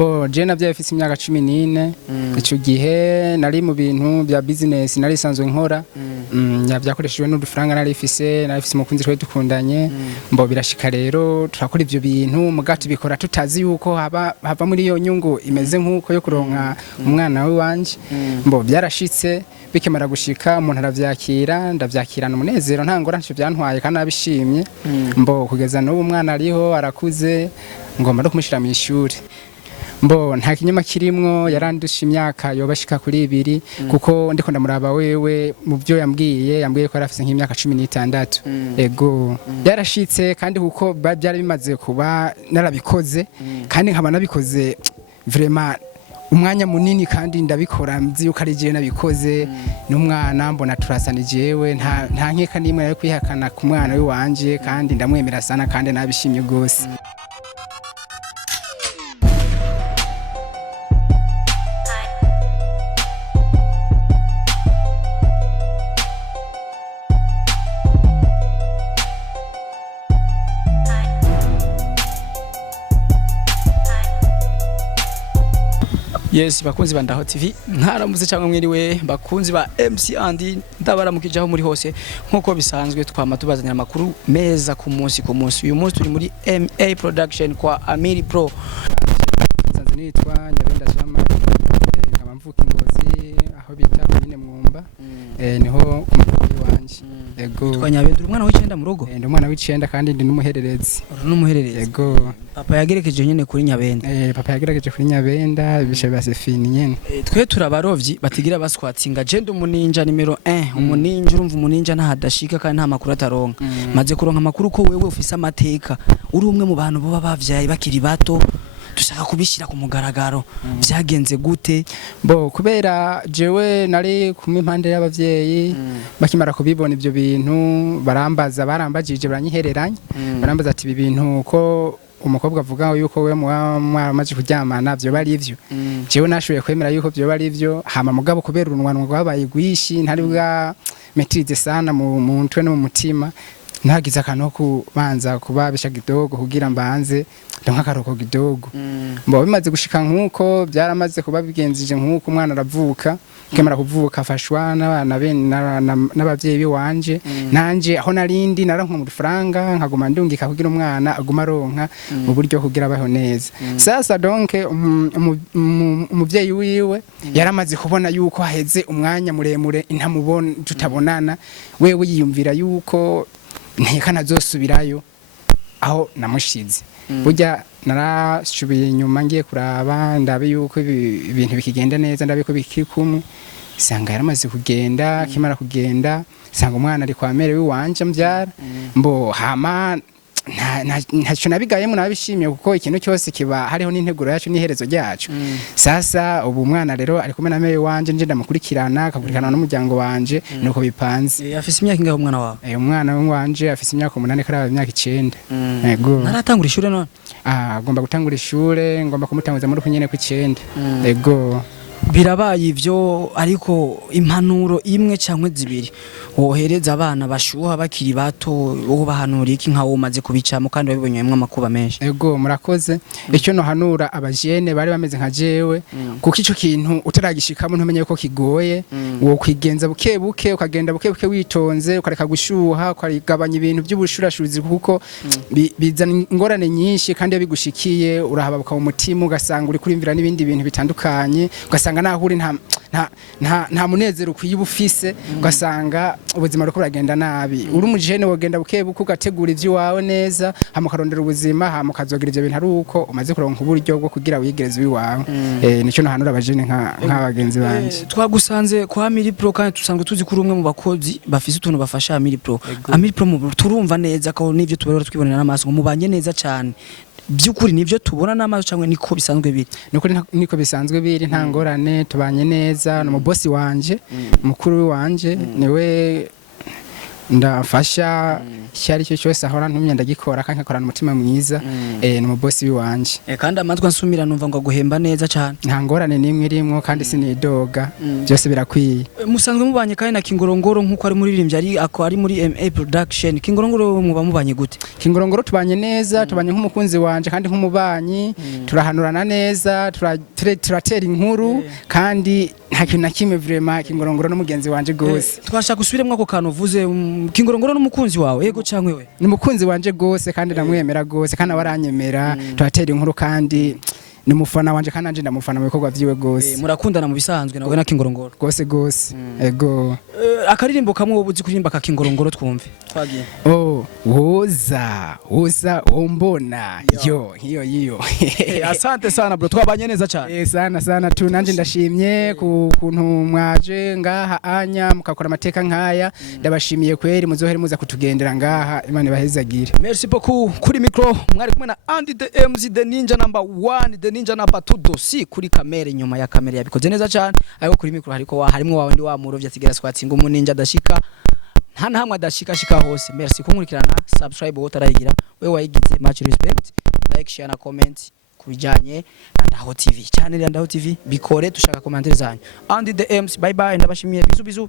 bo je navyo afise imyaka 14 ico gihe nari mu bintu bya business nari sanzwe nkora navyakoreshejwe n'udufaranga nari ifise umukunzi twe dukundanye mbo birashika rero turakora ivyo bintu mugati bikora tutazi yuko hava muri iyo nyungu imeze nkuko yo kuronka umwana we wanje mbo byarashitse bikemara gushika umuntu aravyakira ndavyakirana umunezero ntangora nco byantwaye kandi abishimye mbo kugeza n'ubu umwana ariho arakuze ngomba no kumushira mu ishuri mbo nta kinyoma kirimwo yarandusha imyaka yobashika kuri 2 kuko ndiko ndamuraba wewe mu byo yambwiye ko arafise nk'imyaka 16 ego yarashitse kandi kuko byari bimaze kuba narabikoze kandi nkaba nabikoze vraiment umwanya munini kandi ndabikora mzi yuko ari je nabikoze n'umwana mbona turasanijewe nta nkeka nimwe yo kwihakana ku mwana we wanje kandi ndamwemera sana kandi nabishimye gose. Yes bakunzi ba Ndaho TV nkaramutse cyangwa mwiriwe bakunzi ba MC Andi ndabaramukijaho muri hose nkuko bisanzwe twama tubazanira amakuru meza ku munsi uyu munsi turi muri MA production kwa Amir Pro nsanze nitwa Nyabenda Jama nkaba mvuka Ingozi aho bita nyine Mwumba niho kumukuru wanje ego twa Nyabenda umwana w'icenda mu rugo ndi umwana w'icenda kandi ndi n'umuhererezi ego papa yagerekeje nyene kuri Nyabenda papa yagerekeje kuri Nyabenda bishe basefini nyene twe turabarovyi batigira baswatsinga je ndi umuninja numero 1 umuninja urumva umuninja ntahadashika kandi nta makuru ataronka maze kuronka amakuru ko wewe ufise amateka uri umwe mu bantu boba bavyaye bakiri bato dushaka kubishira ku mugaragaro byagenze gute bo kubera jewe nari kumwe impande y'abavyeyi bakimara kubibona ivyo bintu barambajije baranyihereranye barambaza ati ibi bintu ko umukobwa avuga yuko we mwamaze kuryamana byo bari ivyo jewe nashoboye kwemera yuko byo bari ivyo hama mugabo kubera urunwanwa rwabaye gwishi ntari bwa maîtrise sana mu ntwe no mu mutima nagize akantu kubanza kubabisha kidogo kugira mbanze ndonka karoko kidogo mbo bimaze gushika nkuko byaramaze kuba bigenzije nkuko umwana aravuka kemara kuvuka afashwa n'abavyeyi biwanje nanje aho narindi naronka mu franga nkaguma ndungika kugira umwana aguma ronka mu buryo kugira abaho neza sasa donc umuvyeyi wiwe yaramaze kubona yuko haheze umwanya muremure intamubona tutabonana wewe yiyumvira yuko ntekana zosubirayo aho namushize burya narashubiye inyuma ngiye kuraba ndabe yuko ibintu bikigenda neza ndabe ko bikiri kumwe sanga yaramaze kugenda kimara kugenda sanga umwana ari kwa mere wiwanje mbyara mbo hama ntaco nabigayemo nabishimiye kuko ikintu cyose kiba hariho n'integuro yacu n'iherezo ryacu sasa ubu umwana rero ari kumwe na mere wanje nje ndamukurikirana akakurikirana n'umuryango wanje nuko bipanze afise imyaka ingahe umwana wawe umwana wanje afise imyaka 8 karaba imyaka 9 yego naratangura ishure none agomba gutangura ishure ngomba kumutanguza muri kunyene ku 9 yego birabaye ivyo ariko impanuro imwe cankwe zibiri wohereza abana bashuha bakiri bato wo bahanura iki nka womaze kubicamo kandi wabibonyemwe amakuba menshi ego murakoze icyo no hanura abajene bari bameze nka jewe kuko ico kintu utaragishikamo ntumenye ko kigoye wo kwigenza buke buke ukagenda buke buke witonze ukareka gushuha ukarigabanya ibintu by'ubushurashuzi kuko bizana ingorane nyinshi kandi bigushikiye urahababuka mu mutima ugasanga uri kurimvira n'ibindi bintu bitandukanye ugasanga nahuri nta munezero kuyibufise ugasanga ubuzima ruko buragenda nabi uri umujene wogenda buke buke ugategura ivyo wawe neza hamukarondera ubuzima hamukazogira ivyo bintu ari uko umaze kuronka uburyo bwo kugira wigereze wiwawe nico no hanura abajene nk'abagenzi banje twagusanze kwa Amir Pro kandi tusanzwe tuzi kuri umwe mu bakozi bafise utuntu bafasha Amir Pro Amir Pro turumva neza ko nivyo tubera twibonera n'amaso mubanye neza cyane byukuri nivyo tubona n'amaso cyangwa niko bisanzwe biri niko bisanzwe biri nta ngorane tubanye neza no mu boss wanje mukuru wanje niwe ndafasha cyari cyo cyose ahora ntumye ndagikora kandi nkakorana umutima mwiza ni mu boss wiwanje kandi amatwi ansumira numva ngo guhemba neza cyane nta ngorane nimwe irimo kandi sinidoga byose birakwiye musanzwe mubanye kandi na Kingorongoro nkuko ari muririmbyi ari muri MA production Kingorongoro muba mubanye gute Kingorongoro tubanye neza tubanye nk'umukunzi wanje kandi nk'umubanyi turahanurana neza turatera inkuru kandi nta kintu na kimwe vraiment Kingorongoro n'umugenzi wanje gose twashaka usubiremo ako kantu uvuze Kingorongoro n'umukunzi wawe yego cankwe we ni umukunzi wanje gose kandi ndamwemera gose kandi abaranyemera turatera inkuru kandi ni mufana wanje kandi nanje ndamufana mu bikorwa vyiwe gose murakundana mu bisanzwe nawe na Kingorongoro gose ego akaririmbo kamwe ubuzi kuririmba ka Kingorongoro twumve twagiye uza ombona yo hiyo asante sana bro twabanye neza cyane sana tu nanje ndashimye ku kuntu mwaje ngaha anya mukakora amateka nkaya ndabashimiye kweri muzohere muza kutugendera ngaha Imana ibahezagire merci beaucoup kuri micro mwari kumwe na Andy the MC the ninja number 1 the ninja number 2 dosi kuri kamera inyuma ya kamera yabikoze neza cyane ariko kuri micro harimo wawe ndi wa murovya asigara swatsinga umuninja adashika nta hamwe adashika hose merci kunkurikirana subscribe utarayigira wewe wayigize much respect like share na comment kubijanye na Ndaho TV channel ya Ndaho TV bikore tushaka commentaire zanyu Andy the MC bye bye ndabashimiye bizu